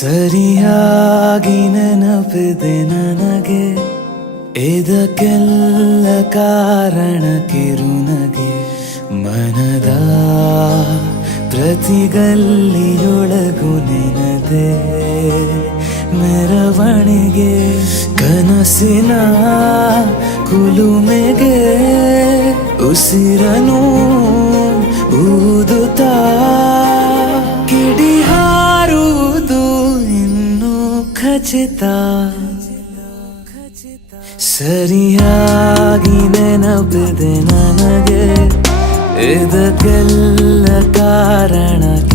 ಸರಿಯಾಗಿ ನೆನಪಿದೆ ನನಗೆ. ಇದಕ್ಕೆಲ್ಲ ಕಾರಣ ಕಿರುನಗೆ. ಮನದ ಪ್ರತಿಗಲ್ಲಿಯೊಳಗು ನೆನದೆ. ಮೆರವಣಿಗೆ ಕನಸಿನ ಕುಲುಮೆಗೆ ಉಸಿರನು ಖಚಿತ. ಸರಿಯಾಗಿ ನೆನಪಿದೆ ನನಗೆ. ಇದಕ್ಕೆಲ್ಲ ಕಾರಣ